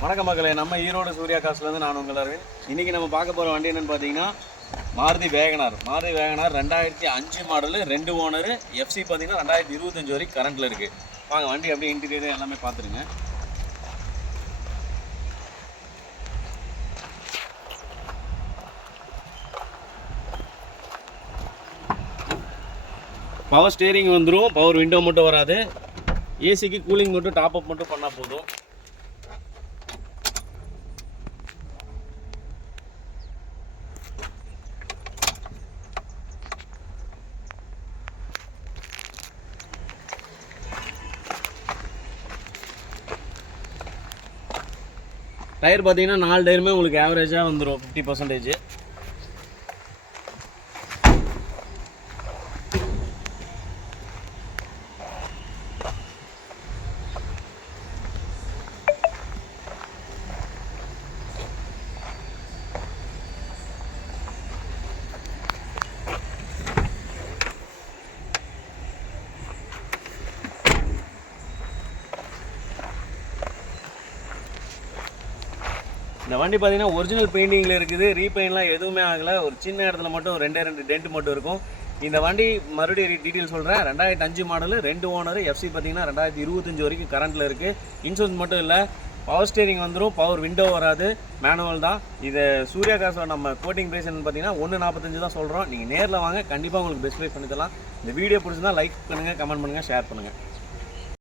வணக்கம் மக்களே, நம்ம ஈரோடு சூர்யா காசுலேருந்து நான் உங்கள் அரவிந்த். இன்றைக்கி நம்ம பார்க்க போகிற வண்டி என்னென்னு பார்த்தீங்கன்னா Maruti Wagon R 2005 model, 2 owner, FC பார்த்தீங்கன்னா 2025 வரைக்கும் கரண்ட்டில் இருக்குது. வாங்க வண்டி அப்படியே இன்டீரியர் எல்லாமே பார்த்துருங்க. பவர் ஸ்டேரிங் வந்துடும், பவர் விண்டோ மட்டும் வராது. ஏசிக்கு கூலிங் மட்டும் டாப் அப் மட்டும் பண்ணால் போதும். டயர் பார்த்தீங்கன்னா 4 டயருமே உங்களுக்கு ஆவரேஜாக வந்துடும் 50%. இந்த வண்டி பார்த்தீங்கன்னா ஒரிஜினல் பெயிண்டிங்கில் இருக்குது. ரீபெயின்லாம் எதுவுமே ஆகலை. ஒரு சின்ன இடத்துல மட்டும் 2 டென்ட் மட்டும் இருக்கும். இந்த வண்டி மறுபடியும் டீட்டெயில் சொல்கிறேன். 2005 மாடலு, 2 ஓனரு, எஃப்சி பார்த்தீங்கன்னா 2025 வரைக்கும் கரண்ட்டில் இருக்குது. இன்சூரன்ஸ் மட்டும் இல்லை, பவர் ஸ்டேரிங் வந்துடும், பவர் விண்டோ வராது, மேனுவல் தான். இதை சூர்யா காசோட நம்ம கோட்டிங் ப்ரைஸ் என்னன்னு பார்த்தீங்கன்னா 145 தான் சொல்கிறோம். நீங்கள் நேரில் வாங்க, கண்டிப்பாக உங்களுக்கு பெஸ்ட் ப்ரைஸ் பண்ணி தரலாம். இந்த வீடியோ பிடிச்சிருந்தா லைக் பண்ணுங்கள், கமெண்ட் பண்ணுங்கள், ஷேர் பண்ணுங்கள்.